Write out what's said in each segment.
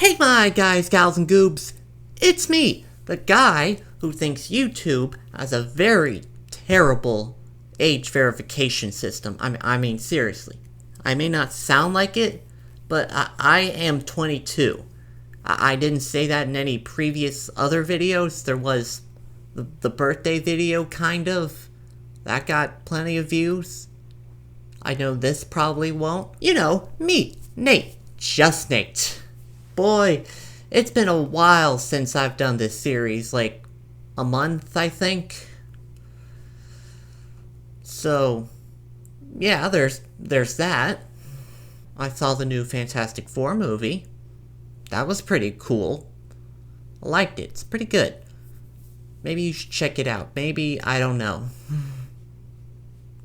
Hey my guys, gals, and goobs, it's me, the guy who thinks YouTube has a very terrible age verification system. I mean seriously. I may not sound like it, but I am 22. I didn't say that in any previous other videos. There was the birthday video, kind of. That got plenty of views. I know this probably won't. You know, me, Nate, just Nate. Boy, it's been a while since I've done this series, like a month, I think. So, yeah, there's that. I saw the new Fantastic Four movie. That was pretty cool. I liked it. It's pretty good. Maybe you should check it out. Maybe, I don't know.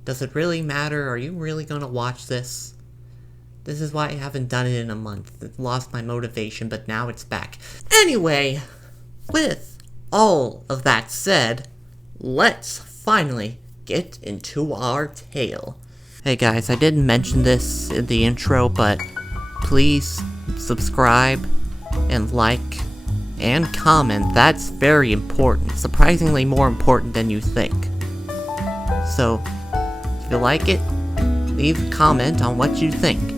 Does it really matter? Are you really gonna watch this? This is why I haven't done it in a month. I've lost my motivation, but now it's back. Anyway, with all of that said, let's finally get into our tale. Hey guys, I didn't mention this in the intro, but please subscribe and like and comment. That's very important. Surprisingly more important than you think. So, if you like it, leave a comment on what you think.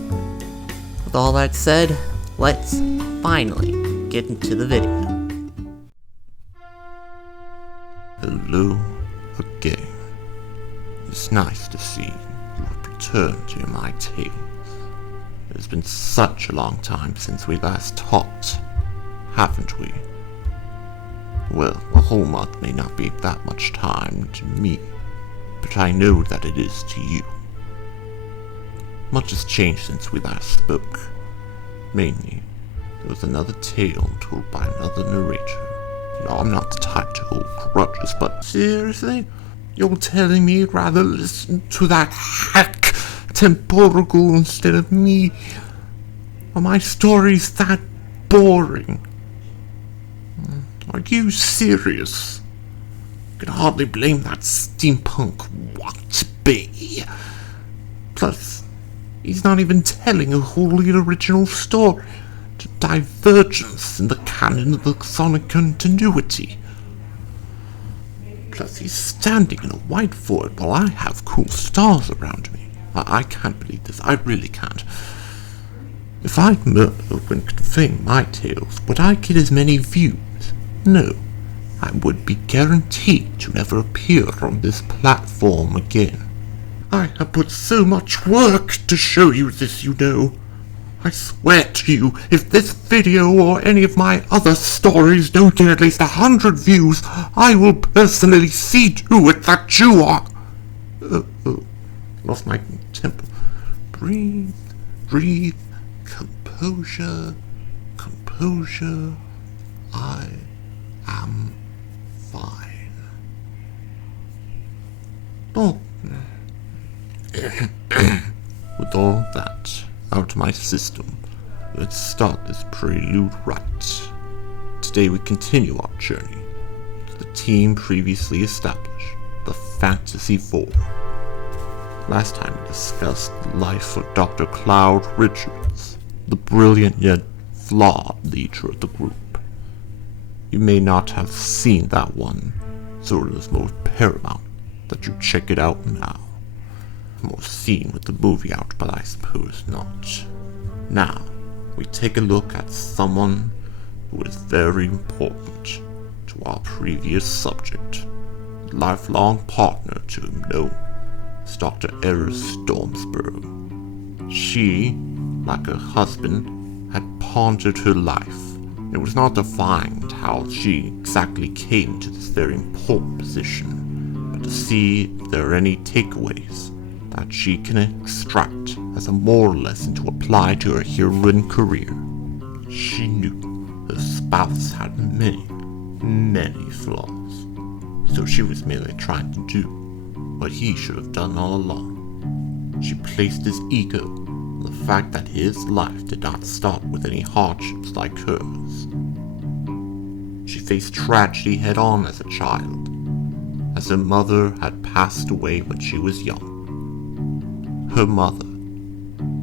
With all that said, let's finally get into the video. Hello again. It's nice to see you have returned to my tales. It has been such a long time since we last talked, haven't we? Well, a whole month may not be that much time to me, but I know that it is to you. Much has changed since we last spoke. Mainly, there was another tale told by another narrator. No, I'm not the type to hold grudges, but seriously? You're telling me I'd rather listen to that hack Temporagle instead of me? Are my stories that boring? Are you serious? I can hardly blame that steampunk what-be. Plus, he's not even telling a wholly original story. To divergence in the canon of the sonic continuity. Plus, he's standing in a white void while I have cool stars around me. I can't believe this. I really can't. If I'd murder when conveying my tales, would I get as many views? No. I would be guaranteed to never appear on this platform again. I have put so much work to show you this, you know. I swear to you, if this video or any of my other stories don't get at least 100 views, I will personally see to it that you are... lost my temper. Breathe, breathe, composure, composure. I am fine. Oh. With all that out of my system, let's start this prelude right. Today we continue our journey to the team previously established, the Fantasy Four. Last time we discussed the life of Dr. Cloud Richards, the brilliant yet flawed leader of the group. You may not have seen that one, so it is most paramount that you check it out now. More seen with the movie out, but I suppose not. Now, we take a look at someone who is very important to our previous subject, lifelong partner to him known as Dr. Aerith Gainsborough. She, like her husband, had pondered her life. It was not defined how she exactly came to this very important position, but to see if there are any takeaways that she can extract as a moral lesson to apply to her heroine career. She knew her spouse had many, many flaws, so she was merely trying to do what he should have done all along. She placed his ego on the fact that his life did not start with any hardships like hers. She faced tragedy head-on as a child, as her mother had passed away when she was young. Her mother,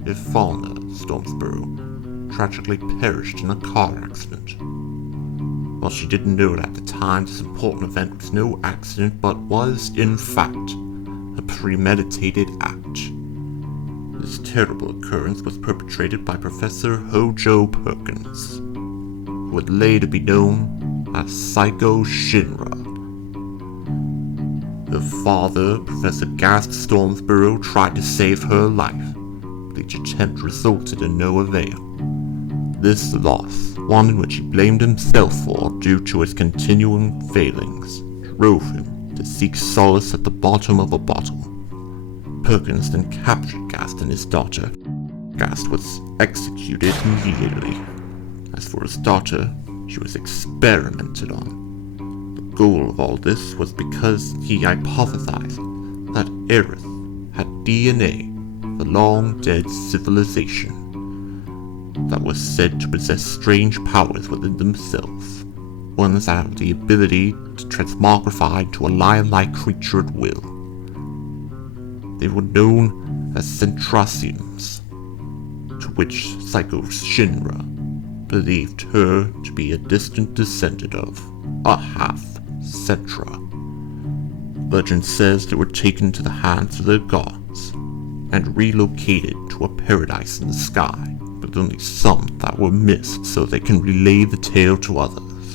Ivana Gainsborough, tragically perished in a car accident. While she didn't know it at the time, this important event was no accident but was, in fact, a premeditated act. This terrible occurrence was perpetrated by Professor Hojo Perkins, who would later be known as Psycho Shinra. Her father, Professor Gast Stormsborough, tried to save her life, but each attempt resulted in no avail. This loss, one in which he blamed himself for due to his continuing failings, drove him to seek solace at the bottom of a bottle. Perkins then captured Gast and his daughter. Gast was executed immediately. As for his daughter, she was experimented on. The goal of all this was because he hypothesized that Aerith had DNA of a long-dead civilization that was said to possess strange powers within themselves, ones that have the ability to transmogrify into a lion-like creature at will. They were known as Centrasians, to which Psycho Shinra believed her to be a distant descendant of, a half-Centra. Legend says they were taken to the hands of their gods and relocated to a paradise in the sky, but only some that were missed so they can relay the tale to others.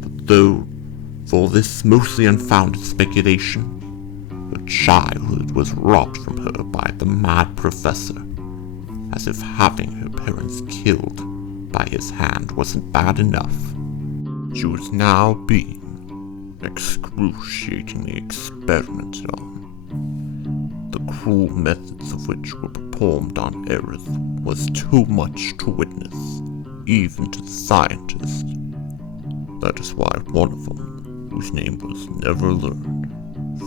But though, for this mostly unfounded speculation, her childhood was robbed from her by the mad professor, as if having her parents killed by his hand wasn't bad enough. She was now being excruciatingly experimented on. The cruel methods of which were performed on Aerith was too much to witness, even to the scientist. That is why one of them, whose name was never learned,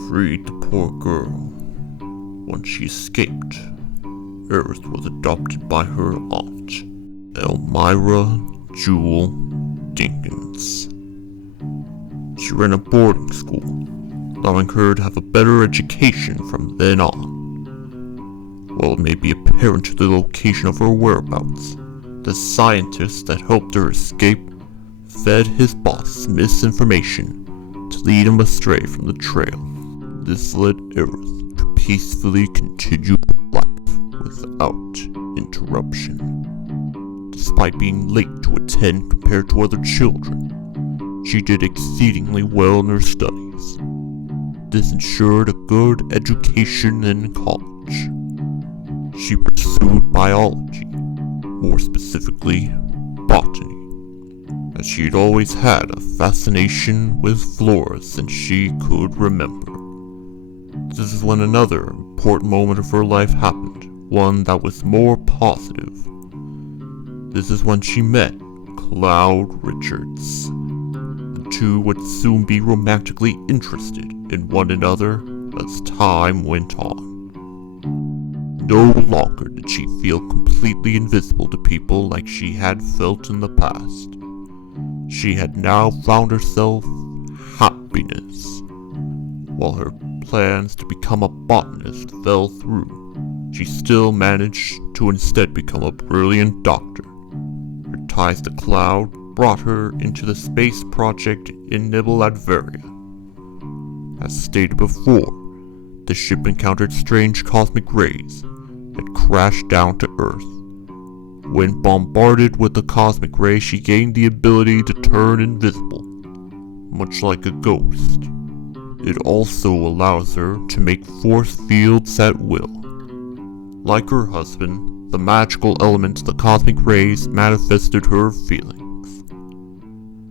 freed the poor girl. Once she escaped, Aerith was adopted by her aunt, Elmira Jewel Dinkins. She ran a boarding school, allowing her to have a better education from then on. While it may be apparent to the location of her whereabouts, the scientist that helped her escape fed his boss misinformation to lead him astray from the trail. This led Aerith to peacefully continue life without interruption. Despite being late to attend compared to other children, she did exceedingly well in her studies. This ensured a good education in college. She pursued biology, more specifically, botany, as she had always had a fascination with flora since she could remember. This is when another important moment of her life happened, one that was more positive. This is when she met Cloud Richards. The two would soon be romantically interested in one another as time went on. No longer did she feel completely invisible to people like she had felt in the past. She had now found herself happiness. While her plans to become a botanist fell through, she still managed to instead become a brilliant doctor. Her ties to Cloud brought her into the space project in Nibble Adveria. As stated before, the ship encountered strange cosmic rays and crashed down to Earth. When bombarded with the cosmic ray, she gained the ability to turn invisible, much like a ghost. It also allows her to make force fields at will. Like her husband, the magical element of the cosmic rays manifested her feelings.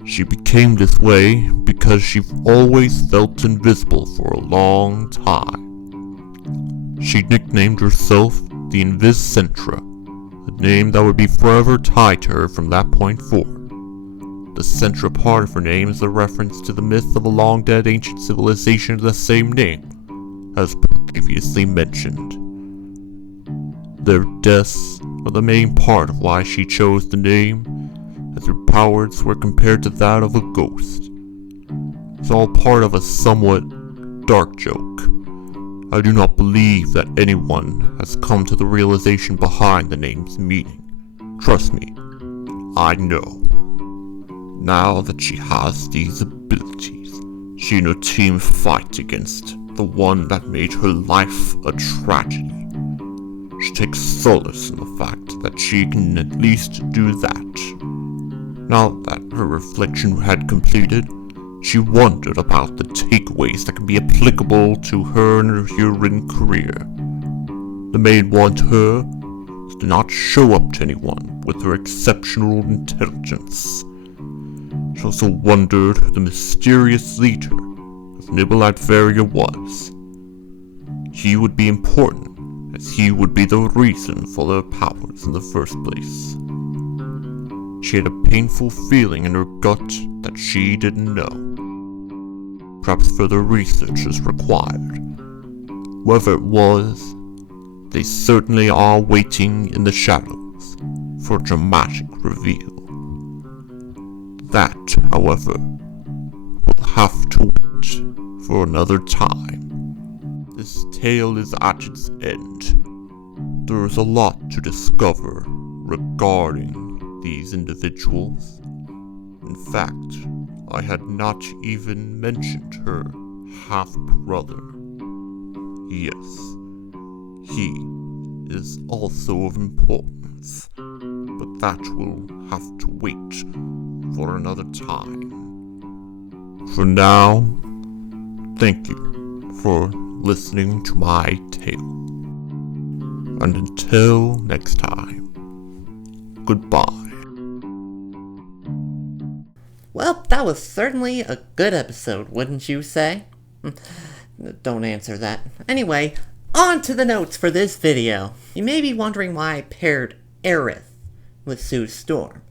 She became this way because she always felt invisible for a long time. She nicknamed herself the Invis-Centra, a name that would be forever tied to her from that point forward. The Centra part of her name is a reference to the myth of a long-dead ancient civilization of the same name, as previously mentioned. Their deaths are the main part of why she chose the name, as her powers were compared to that of a ghost. It's all part of a somewhat dark joke. I do not believe that anyone has come to the realization behind the name's meaning. Trust me, I know. Now that she has these abilities, she and her team fight against the one that made her life a tragedy. She takes solace in the fact that she can at least do that. Now that her reflection had completed, she wondered about the takeaways that can be applicable to her and her heroine career. The main one to her was to not show up to anyone with her exceptional intelligence. She also wondered who the mysterious leader of Nibble Latveria was. He would be important, as he would be the reason for their powers in the first place. She had a painful feeling in her gut that she didn't know. Perhaps further research is required. Whoever it was, they certainly are waiting in the shadows for a dramatic reveal. That, however, will have to wait for another time. This tale is at its end. There is a lot to discover regarding these individuals. In fact, I had not even mentioned her half-brother. Yes, he is also of importance, but that will have to wait for another time. For now, thank you for listening to my tale. And until next time, goodbye. Well, that was certainly a good episode, wouldn't you say? Don't answer that. Anyway, on to the notes for this video. You may be wondering why I paired Aerith with Sue Storm.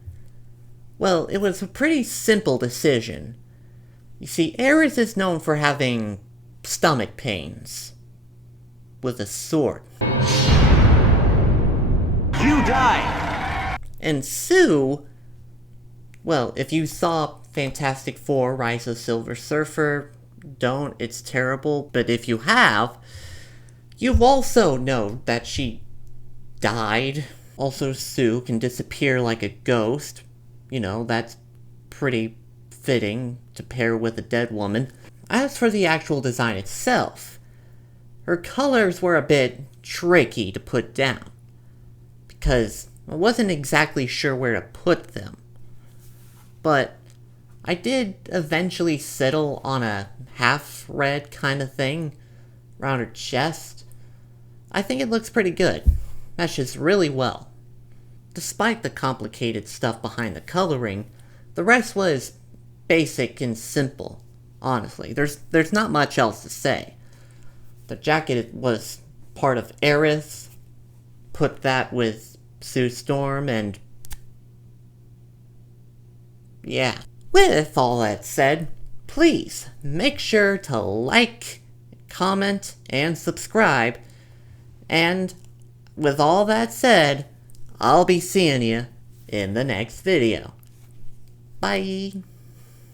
Well, it was a pretty simple decision. You see, Aerith is known for having stomach pains with a sword. You die! And Sue, well, if you saw Fantastic Four: Rise of Silver Surfer, don't, it's terrible, but if you have, you've also known that she died. Also, Sue can disappear like a ghost. You know, that's pretty fitting to pair with a dead woman. As for the actual design itself, her colors were a bit tricky to put down, because I wasn't exactly sure where to put them. But I did eventually settle on a half red kind of thing around her chest. I think it looks pretty good. Meshes really well. Despite the complicated stuff behind the coloring, the rest was basic and simple. Honestly, there's not much else to say. The jacket was part of Aerith. Put that with Sue Storm, and yeah. With all that said, please make sure to like, comment, and subscribe. And with all that said, I'll be seeing you in the next video. Bye.